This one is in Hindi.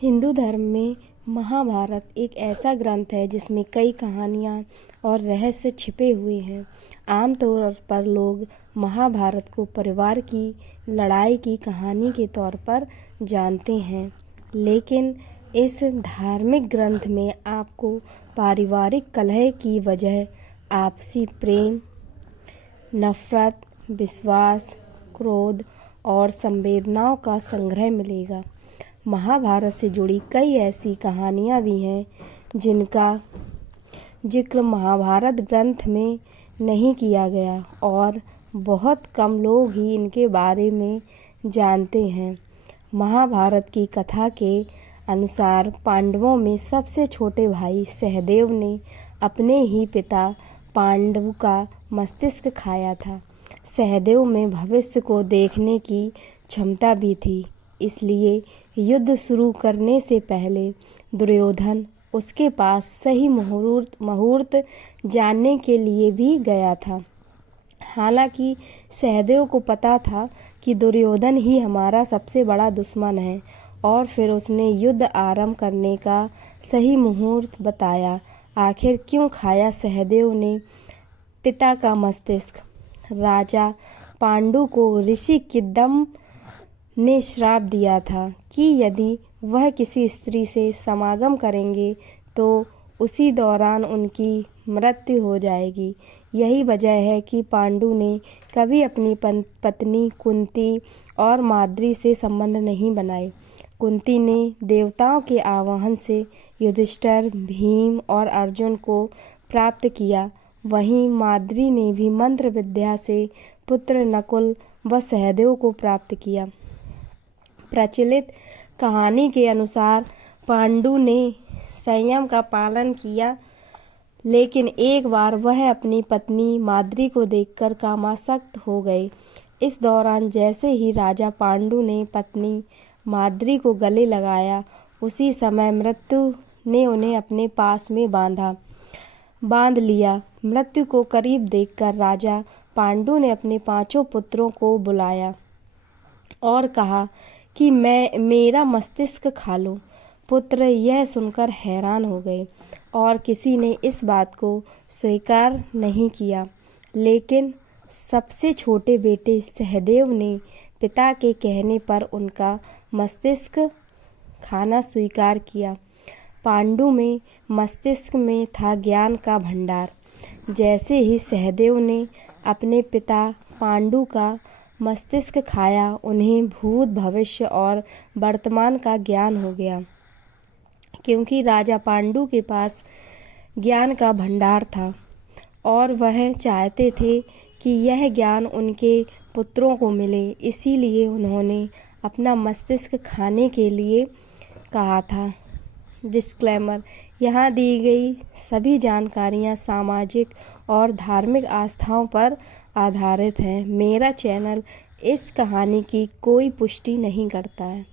हिंदू धर्म में महाभारत एक ऐसा ग्रंथ है जिसमें कई कहानियाँ और रहस्य छिपे हुए हैं। आमतौर पर लोग महाभारत को परिवार की लड़ाई की कहानी के तौर पर जानते हैं, लेकिन इस धार्मिक ग्रंथ में आपको पारिवारिक कलह की वजह, आपसी प्रेम, नफरत, विश्वास, क्रोध और संवेदनाओं का संग्रह मिलेगा। महाभारत से जुड़ी कई ऐसी कहानियाँ भी हैं जिनका जिक्र महाभारत ग्रंथ में नहीं किया गया और बहुत कम लोग ही इनके बारे में जानते हैं। महाभारत की कथा के अनुसार पांडवों में सबसे छोटे भाई सहदेव ने अपने ही पिता पांडु का मस्तिष्क खाया था। सहदेव में भविष्य को देखने की क्षमता भी थी, इसलिए युद्ध शुरू करने से पहले दुर्योधन उसके पास सही मुहूर्त जानने के लिए भी गया था। हालांकि सहदेव को पता था कि दुर्योधन ही हमारा सबसे बड़ा दुश्मन है और फिर उसने युद्ध आरंभ करने का सही मुहूर्त बताया। आखिर क्यों खाया सहदेव ने पिता का मस्तिष्क? राजा पांडु को ऋषि किदम ने श्राप दिया था कि यदि वह किसी स्त्री से समागम करेंगे तो उसी दौरान उनकी मृत्यु हो जाएगी। यही वजह है कि पांडु ने कभी अपनी पत्नी कुंती और माद्री से संबंध नहीं बनाए। कुंती ने देवताओं के आवाहन से युधिष्ठिर, भीम और अर्जुन को प्राप्त किया। वहीं माद्री ने भी मंत्र विद्या से पुत्र नकुल व सहदेव को प्राप्त किया। प्रचलित कहानी के अनुसार पांडु ने संयम का पालन किया, लेकिन एक बार वह अपनी पत्नी माद्री को देखकर कामासक्त हो गए। इस दौरान जैसे ही राजा पांडु ने पत्नी माद्री को गले लगाया, उसी समय मृत्यु ने उन्हें अपने पास में बांध लिया। मृत्यु को करीब देखकर राजा पांडु ने अपने 5 पुत्रों को बुलाया और कहा कि मेरा मस्तिष्क खा लो। पुत्र यह सुनकर हैरान हो गए और किसी ने इस बात को स्वीकार नहीं किया, लेकिन सबसे छोटे बेटे सहदेव ने पिता के कहने पर उनका मस्तिष्क खाना स्वीकार किया। पांडु में मस्तिष्क में था ज्ञान का भंडार। जैसे ही सहदेव ने अपने पिता पांडु का मस्तिष्क खाया, उन्हें भूत, भविष्य और वर्तमान का ज्ञान हो गया। क्योंकि राजा पांडु के पास ज्ञान का भंडार था और वह चाहते थे कि यह ज्ञान उनके पुत्रों को मिले, इसीलिए उन्होंने अपना मस्तिष्क खाने के लिए कहा था। डिस्क्लेमर: यहाँ दी गई सभी जानकारियाँ सामाजिक और धार्मिक आस्थाओं पर आधारित हैं। मेरा चैनल इस कहानी की कोई पुष्टि नहीं करता है।